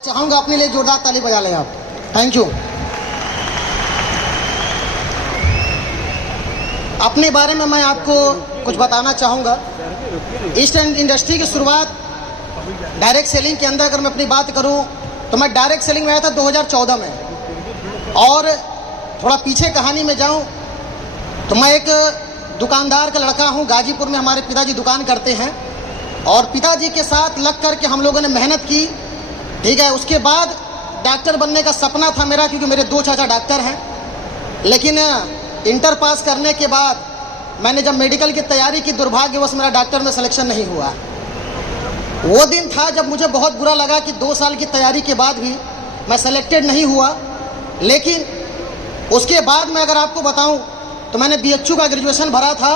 चाहूंगा अपने लिए जोरदार ताली बजा लें आप। Thank you. अपने बारे में मैं आपको कुछ बताना चाहूँगा। ईस्ट इंडस्ट्री की शुरुआत डायरेक्ट सेलिंग के अंदर अगर मैं अपनी बात करूँ तो मैं डायरेक्ट सेलिंग में आया था 2014 में। और थोड़ा पीछे कहानी में जाऊँ तो मैं एक दुकानदार का लड़का हूँ। गाजीपुर में हमारे पिताजी दुकान करते हैं और पिताजी के साथ लग कर के हम लोगों ने मेहनत की, ठीक है। उसके बाद डॉक्टर बनने का सपना था मेरा, क्योंकि मेरे दो चाचा डॉक्टर हैं। लेकिन इंटर पास करने के बाद मैंने जब मेडिकल की तैयारी की, दुर्भाग्यवश मेरा डॉक्टर में सिलेक्शन नहीं हुआ। वो दिन था जब मुझे बहुत बुरा लगा कि 2 साल की तैयारी के बाद भी मैं सेलेक्टेड नहीं हुआ। लेकिन उसके बाद मैं अगर आपको बताऊं तो मैंने BHU का ग्रेजुएशन भरा था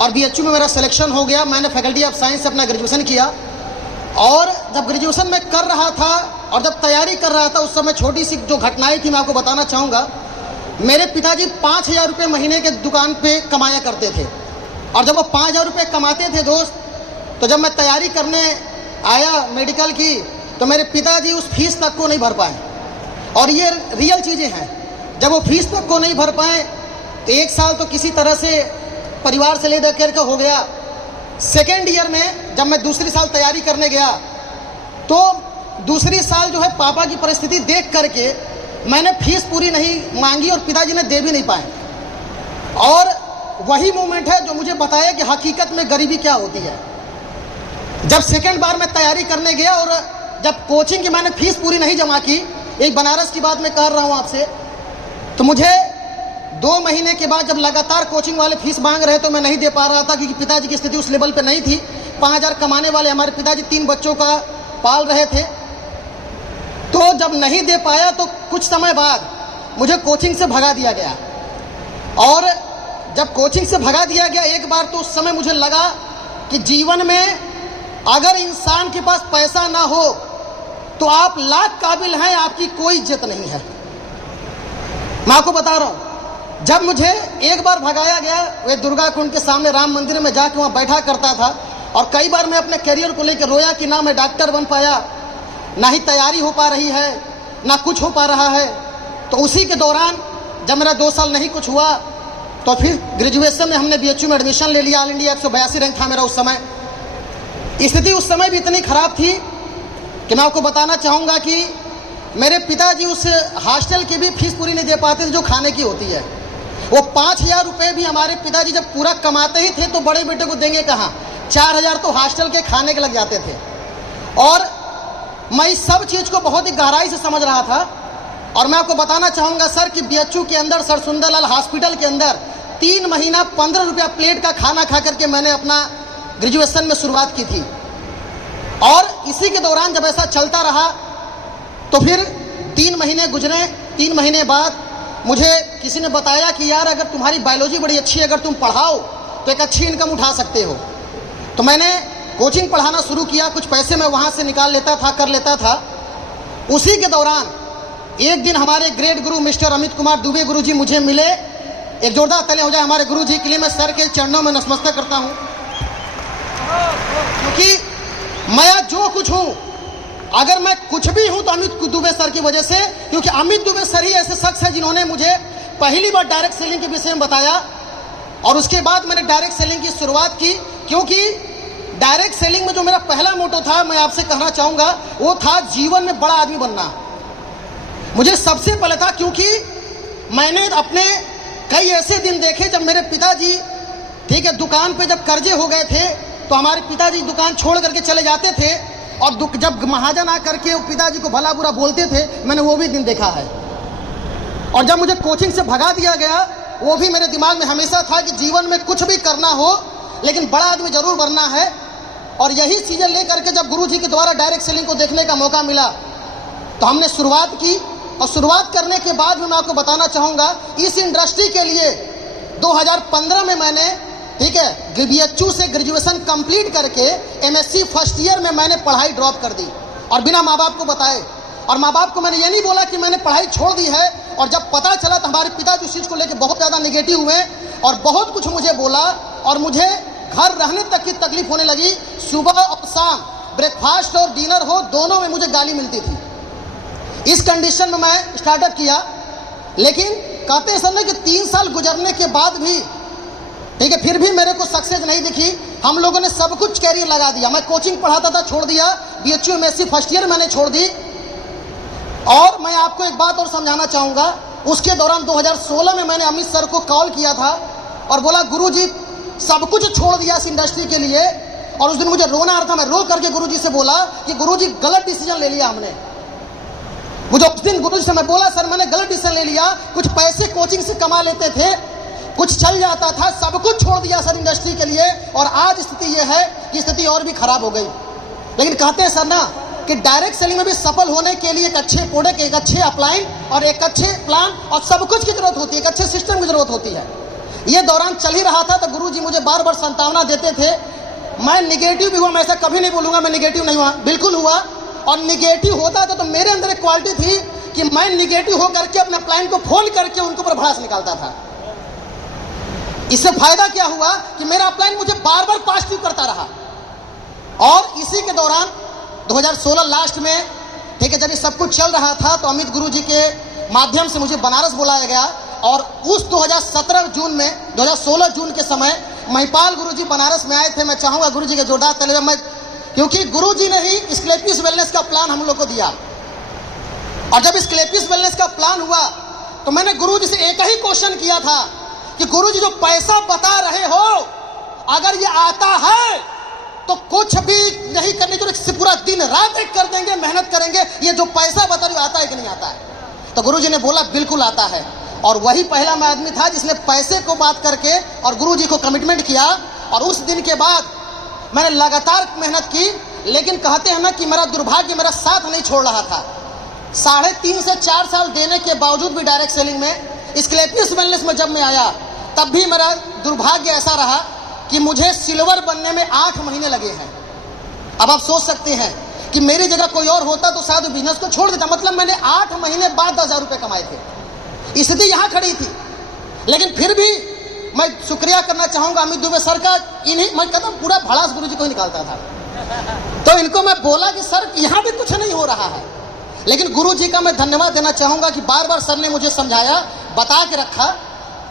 और BHU में मेरा सिलेक्शन हो गया। मैंने फैकल्टी ऑफ साइंस से अपना ग्रेजुएशन किया और जब ग्रेजुएशन में कर रहा था और जब तैयारी कर रहा था उस समय छोटी सी जो घटनाएं थी मैं आपको बताना चाहूँगा। मेरे पिताजी 5,000 रुपये महीने के दुकान पे कमाया करते थे और जब वो 5,000 रुपये कमाते थे दोस्त, तो जब मैं तैयारी करने आया मेडिकल की तो मेरे पिताजी उस फीस तक को नहीं भर पाए। और ये रियल चीज़ें हैं। जब वो फीस तक को नहीं भर पाए तो 1 साल तो किसी तरह से परिवार से ले दे करके हो गया। सेकेंड ईयर में जब मैं दूसरी साल तैयारी करने गया तो दूसरी साल जो है पापा की परिस्थिति देख करके मैंने फीस पूरी नहीं मांगी और पिताजी ने दे भी नहीं पाए। और वही मोमेंट है जो मुझे बताया कि हकीकत में गरीबी क्या होती है। जब सेकेंड बार मैं तैयारी करने गया और जब कोचिंग की मैंने फीस पूरी नहीं जमा की, एक बनारस की बात मैं कर रहा हूँ आपसे, तो मुझे 2 महीने के बाद जब लगातार कोचिंग वाले फीस मांग रहे तो मैं नहीं दे पा रहा था, क्योंकि पिताजी की स्थिति उस लेवल पे नहीं थी। 5,000 कमाने वाले हमारे पिताजी 3 बच्चों का पाल रहे थे। तो जब नहीं दे पाया तो कुछ समय बाद मुझे कोचिंग से भगा दिया गया। और जब कोचिंग से भगा दिया गया एक बार, तो उस समय मुझे लगा कि जीवन में अगर इंसान के पास पैसा ना हो तो आप लाख काबिल हैं, आपकी कोई इज्जत नहीं है। मैं आपको बता रहा हूँ, जब मुझे एक बार भगाया गया, वे दुर्गा कुंड के सामने राम मंदिर में जाके वहाँ बैठा करता था और कई बार मैं अपने करियर को लेकर रोया कि ना मैं डॉक्टर बन पाया, ना ही तैयारी हो पा रही है, ना कुछ हो पा रहा है। तो उसी के दौरान जब मेरा 2 साल नहीं कुछ हुआ तो फिर ग्रेजुएशन में हमने BHU में एडमिशन ले लिया। ऑल इंडिया 182 रैंक था मेरा उस समय। स्थिति उस समय भी इतनी ख़राब थी कि मैं आपको बताना चाहूँगा कि मेरे पिताजी उस हॉस्टल की भी फीस पूरी नहीं दे पाते थे जो खाने की होती है। वो 5,000 रुपये भी हमारे पिताजी जब पूरा कमाते ही थे तो बड़े बेटे को देंगे कहाँ, 4,000 तो हॉस्टल के खाने के लग जाते थे। और मैं इस सब चीज़ को बहुत ही गहराई से समझ रहा था। और मैं आपको बताना चाहूँगा सर कि BHU के अंदर, सर सुंदरलाल हॉस्पिटल के अंदर 3 महीना 15 रुपया प्लेट का खाना खा करके मैंने अपना ग्रेजुएशन में शुरुआत की थी। और इसी के दौरान जब ऐसा चलता रहा तो फिर 3 महीने गुजरे। 3 महीने बाद मुझे किसी ने बताया कि यार अगर तुम्हारी बायोलॉजी बड़ी अच्छी है, अगर तुम पढ़ाओ तो एक अच्छी इनकम उठा सकते हो। तो मैंने कोचिंग पढ़ाना शुरू किया, कुछ पैसे मैं वहाँ से निकाल लेता था, कर लेता था। उसी के दौरान एक दिन हमारे ग्रेट गुरु मिस्टर अमित कुमार दुबे गुरु जी मुझे मिले। एक जोरदार ताली हो जाए हमारे गुरु जी के लिए। मैं सर के चरणों में नतमस्तक करता हूँ, क्योंकि मैं आज जो कुछ हूँ, अगर मैं कुछ भी हूं तो अमित दुबे सर की वजह से। क्योंकि अमित दुबे सर ही ऐसे शख्स हैं जिन्होंने मुझे पहली बार डायरेक्ट सेलिंग के विषय में बताया और उसके बाद मैंने डायरेक्ट सेलिंग की शुरुआत की। क्योंकि डायरेक्ट सेलिंग में जो मेरा पहला मोटो था, मैं आपसे कहना चाहूँगा, वो था जीवन में बड़ा आदमी बनना। मुझे सबसे पहले था, क्योंकि मैंने अपने कई ऐसे दिन देखे जब मेरे पिताजी, ठीक है, दुकान पर जब कर्जे हो गए थे तो हमारे पिताजी दुकान छोड़ करके चले जाते थे और जब महाजन आकर के पिताजी को भला बुरा बोलते थे, मैंने वो भी दिन देखा है। और जब मुझे कोचिंग से भगा दिया गया, वो भी मेरे दिमाग में हमेशा था कि जीवन में कुछ भी करना हो लेकिन बड़ा आदमी जरूर बनना है। और यही चीज़ें लेकर के जब गुरुजी के द्वारा डायरेक्ट सेलिंग को देखने का मौका मिला तो हमने शुरुआत की। और शुरुआत करने के बाद भी मैं आपको बताना चाहूँगा, इस इंडस्ट्री के लिए 2015 में मैंने, ठीक है, BHU से ग्रेजुएशन कंप्लीट करके MSc फर्स्ट ईयर में मैंने पढ़ाई ड्रॉप कर दी और बिना माँ बाप को बताए। और माँ बाप को मैंने ये नहीं बोला कि मैंने पढ़ाई छोड़ दी है। और जब पता चला तो हमारे पिताजी उस चीज़ को लेकर बहुत ज़्यादा नेगेटिव हुए और बहुत कुछ मुझे बोला और मुझे घर रहने तक की तकलीफ होने लगी। सुबह और शाम ब्रेकफास्ट और डिनर हो, दोनों में मुझे गाली मिलती थी। इस कंडीशन में मैं स्टार्टअप किया, लेकिन कहते हैं सर ना कि 3 साल गुजरने के बाद भी, ठीक है, फिर भी मेरे को सक्सेस नहीं दिखी। हम लोगों ने सब कुछ कैरियर लगा दिया। मैं कोचिंग पढ़ाता था, छोड़ दिया। BHU MSc फर्स्ट ईयर मैंने छोड़ दी। और मैं आपको एक बात और समझाना चाहूँगा, उसके दौरान 2016 में मैंने अमित सर को कॉल किया था और बोला गुरुजी सब कुछ छोड़ दिया इस इंडस्ट्री के लिए। और उस दिन मुझे रोना आ रहा था। मैं रो करके गुरुजी से बोला कि गुरुजी गलत डिसीजन ले लिया हमने। मुझे उस दिन गुरुजी से मैं बोला सर मैंने गलत डिसीजन ले लिया, कुछ पैसे कोचिंग से कमा लेते थे, कुछ चल जाता था, सब कुछ छोड़ दिया सर इंडस्ट्री के लिए। और आज स्थिति यह है कि स्थिति और भी खराब हो गई। लेकिन कहते हैं सर ना कि डायरेक्ट सेलिंग में भी सफल होने के लिए एक अच्छे प्रोडक्ट, एक अच्छे अपलाइन और एक अच्छे प्लान और सब कुछ की जरूरत होती है, एक अच्छे सिस्टम की जरूरत होती है। ये दौरान चल ही रहा था तो गुरुजी मुझे बार बार संतावना देते थे। मैं निगेटिव भी हुआ, मैं ऐसा कभी नहीं बोलूंगा मैं निगेटिव नहीं हुआ, बिल्कुल हुआ। और निगेटिव होता था तो मेरे अंदर एक क्वालिटी थी कि मैं निगेटिव होकर के अपने अपलाइन को फोन करके उनके ऊपर भड़ास निकालता था। इससे फायदा क्या हुआ कि मेरा अपलाइन मुझे बार बार पॉजिटिव करता रहा। और इसी के दौरान 2016 लास्ट में, ठीक है, जब ये सब कुछ चल रहा था तो अमित गुरुजी के माध्यम से मुझे बनारस बुलाया गया। और उस 2017 जून में 2016 जून के समय महिपाल गुरुजी बनारस में आए थे। मैं चाहूंगा गुरुजी के जोरदार तालियां मैं, क्योंकि गुरुजी ने ही स्क्लेपिस वेलनेस का प्लान हम लोग को दिया। और जब स्क्लेपिस वेलनेस का प्लान हुआ तो मैंने गुरुजी से एक ही क्वेश्चन किया था कि गुरुजी जो पैसा बता रहे हो अगर ये आता है तो कुछ भी नहीं करने की जरूरत, पूरा दिन रात एक कर देंगे, मेहनत करेंगे, ये जो पैसा बता रहे हो आता है कि नहीं आता है। तो गुरुजी ने बोला बिल्कुल आता है। और वही पहला मैं आदमी था जिसने पैसे को बात करके और गुरुजी को कमिटमेंट किया। और उस दिन के बाद मैंने लगातार मेहनत की। लेकिन कहते हैं ना कि मेरा दुर्भाग्य मेरा साथ नहीं छोड़ रहा था। 3.5 से 4 साल देने के बावजूद भी डायरेक्ट सेलिंग में, स्क्लेपिस वेलनेस में जब मैं आया तब भी मेरा दुर्भाग्य ऐसा रहा कि मुझे सिल्वर बनने में 8 महीने लगे हैं। अब आप सोच सकते हैं कि मेरी जगह कोई और होता तो शायद बिजनेस को छोड़ देता। मतलब मैंने 8 महीने बाद 10,000 रुपये कमाए थे। स्थिति यहाँ खड़ी थी। लेकिन फिर भी मैं शुक्रिया करना चाहूंगा अमित दुबे सर का। इन्हीं मैं कहता हूँ पूरा भड़ास गुरुजी को ही निकालता था। तो इनको मैं बोला कि सर यहाँ भी कुछ नहीं हो रहा है। लेकिन गुरुजी का मैं धन्यवाद देना चाहूंगा कि बार बार सर ने मुझे समझाया, बता के रखा।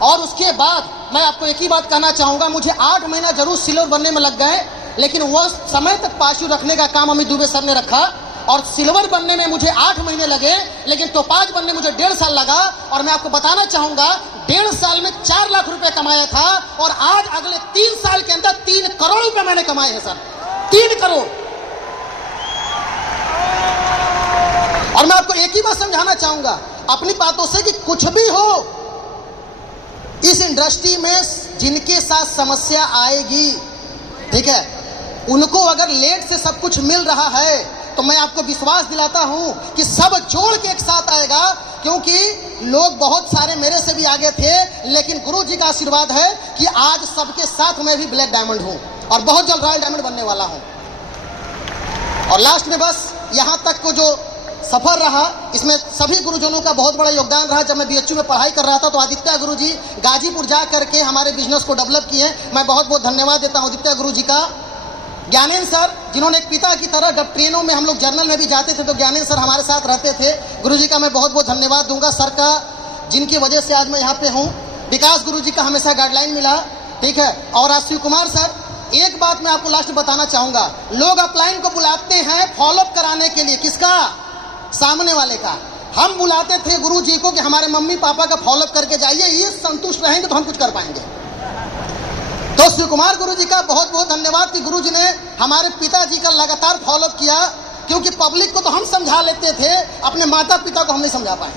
और उसके बाद मैं आपको एक ही बात कहना चाहूंगा, मुझे 8 महीना जरूर सिल्वर बनने में लग गए, लेकिन वह समय तक पाशु रखने का काम अमित दुबे सर ने रखा। और सिल्वर बनने में मुझे 8 महीने लगे, लेकिन टोपाज बनने मुझे 1.5 साल लगा। और मैं आपको बताना चाहूंगा 1.5 साल में 4 लाख रुपए कमाया था। और आज अगले 3 साल के अंदर 3 करोड़ रुपए मैंने कमाए हैं सर, 3 करोड़। और मैं आपको एक ही बात समझाना चाहूंगा अपनी बातों से कि कुछ भी हो इस इंडस्ट्री में जिनके साथ समस्या आएगी, ठीक है, उनको अगर लेट से सब कुछ मिल रहा है तो मैं आपको विश्वास दिलाता हूं कि सब जोड़ के एक साथ आएगा। क्योंकि लोग बहुत सारे मेरे से भी आगे थे, लेकिन गुरुजी का आशीर्वाद है कि आज सबके साथ मैं भी ब्लैक डायमंड हूं और बहुत जल्द रॉयल डायमंड बनने वाला हूं। और लास्ट में बस यहां तक को जो सफर रहा, इसमें सभी गुरुजनों का बहुत बड़ा योगदान रहा। जब मैं BHU में पढ़ाई कर रहा था तो आदित्य गुरुजी गाजीपुर जा करके हमारे बिजनेस को डेवलप किए। मैं बहुत बहुत धन्यवाद देता हूं आदित्य गुरुजी का। ज्ञानेंद्र सर, जिन्होंने एक पिता की तरह, जब ट्रेनों में हम लोग जर्नल में भी जाते थे तो ज्ञानेंद्र सर हमारे साथ रहते थे। गुरुजी का मैं बहुत बहुत धन्यवाद दूंगा सर का, जिनकी वजह से आज मैं यहाँ पे हूँ। विकास गुरुजी का हमेशा गाइडलाइन मिला, ठीक है। और आज शिव कुमार सर, एक बात मैं आपको लास्ट बताना चाहूंगा, लोग अपलाइन को बुलाते हैं फॉलोअप कराने के लिए, किसका? सामने वाले का। हम बुलाते थे गुरुजी को कि हमारे मम्मी पापा का फॉलोअप करके जाइए, ये संतुष्ट रहेंगे तो हम कुछ कर पाएंगे। तो शिव कुमार गुरुजी का बहुत बहुत धन्यवाद कि गुरुजी ने हमारे पिताजी का लगातार फॉलोअप किया। क्योंकि पब्लिक को तो हम समझा लेते थे, अपने माता पिता को हम नहीं समझा पाए।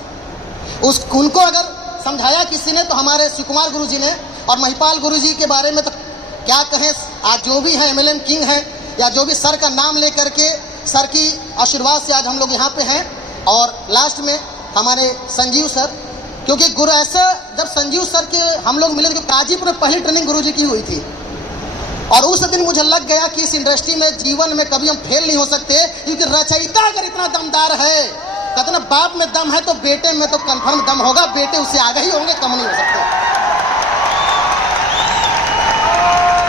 उनको अगर समझाया किसी ने तो हमारे शिव कुमार गुरुजी ने। और महिपाल गुरुजी के बारे में तो क्या कहें, आज जो भी है MLM किंग है, या जो भी सर का नाम लेकर के, सर की आशीर्वाद से आज हम लोग यहाँ पे हैं। और लास्ट में हमारे संजीव सर, क्योंकि गुरु ऐसा, जब संजीव सर के हम लोग मिले तो गाजीपुर में पहली ट्रेनिंग गुरुजी की हुई थी। और उस दिन मुझे लग गया कि इस इंडस्ट्री में जीवन में कभी हम फेल नहीं हो सकते। क्योंकि रचयिता अगर इतना दमदार है, कहते ना बाप में दम है तो बेटे में तो कन्फर्म दम होगा, बेटे उससे आगे ही होंगे, कम नहीं हो सकते।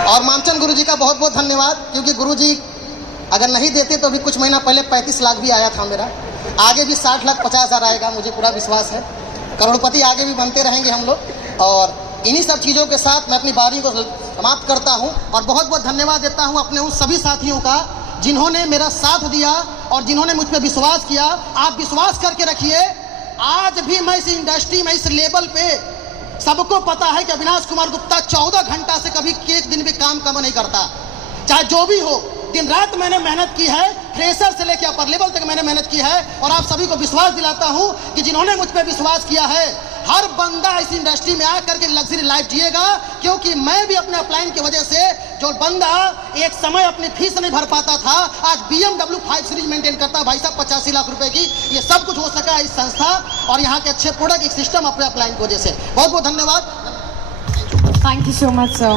और मामचंद गुरुजी का बहुत बहुत धन्यवाद, क्योंकि गुरुजी अगर नहीं देते तो अभी कुछ महीना पहले 35 लाख भी आया था मेरा। आगे भी 60 लाख 50 हज़ार आएगा, मुझे पूरा विश्वास है। करोड़पति आगे भी बनते रहेंगे हम लोग। और इन्हीं सब चीज़ों के साथ मैं अपनी बारी को समाप्त करता हूं और बहुत बहुत धन्यवाद देता हूं अपने उन सभी साथियों का जिन्होंने मेरा साथ दिया और जिन्होंने मुझ पर विश्वास किया। आप विश्वास करके रखिए, आज भी मैं इस इंडस्ट्री में, इस लेवल पे सबको पता है कि अविनाश कुमार गुप्ता 14 घंटा से कभी एक दिन भी काम कम नहीं करता। चाहे जो भी हो, दिन रात मैंने मेहनत की है, फ्रेशर से लेकर अपर लेवल तक मैंने मेहनत की है। और आप सभी को विश्वास दिलाता हूं कि जिन्होंने मुझ पर विश्वास किया है, हर बंदा इस इंडस्ट्री में आकर के लग्जरी लाइफ जिएगा। क्योंकि मैं भी अपने अपलाइन की वजह से, जो बंदा एक समय अपनी फीस नहीं भर पाता था, आज BMW 5 सीरीज मेंटेन करता है भाई साहब 85 लाख रुपए की। ये सब कुछ हो सका इस संस्था और यहाँ के अच्छे प्रोडक्ट, एक सिस्टम अपने अपलाइन की वजह से। बहुत बहुत धन्यवाद। Thank you so much, sir.